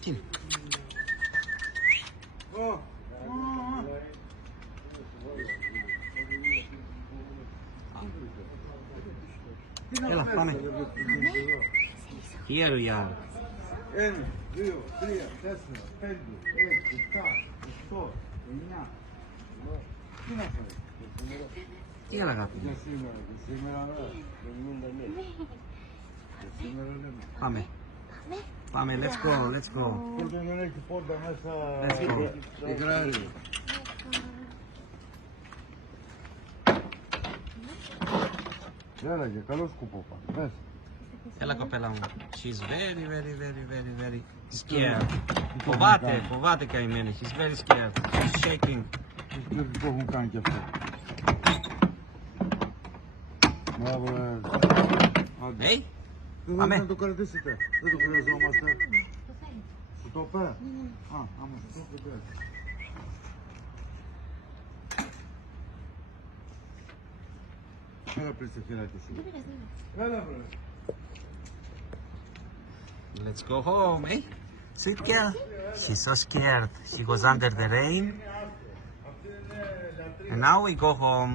Τι είναι? Έλα, πάμε. Here we are. 1, 2, 3, 4, 5, 6, 7, 8, 9. Τι να φάει? Τι έλα, αγάπη μου. Για σήμερα, Πάμε. Πάμε, let's go, let's go. Πόρτα δεν έχει πόρτα μέσα. Let's go. Υγράρι. Έλαγε, καλό σκουπό πάμε. Έλα, κοπέλα μου. She's very scared. Φοβάται καημένη. She's very scared. She's shaking. Τους βλέπεις που έχουν κάνει και αυτό. Μπράβο, Hey, δεν πάμε. να το κρατήσετε. Δεν το χρειαζόμαστε. Σου το πέ. Α, άμα σου το πέ. Έλα πριν στα χεράκια σου. Έλα βρε. Let's go home, eh? Sweet girl. She's so scared. She was under the rain. And now we go home.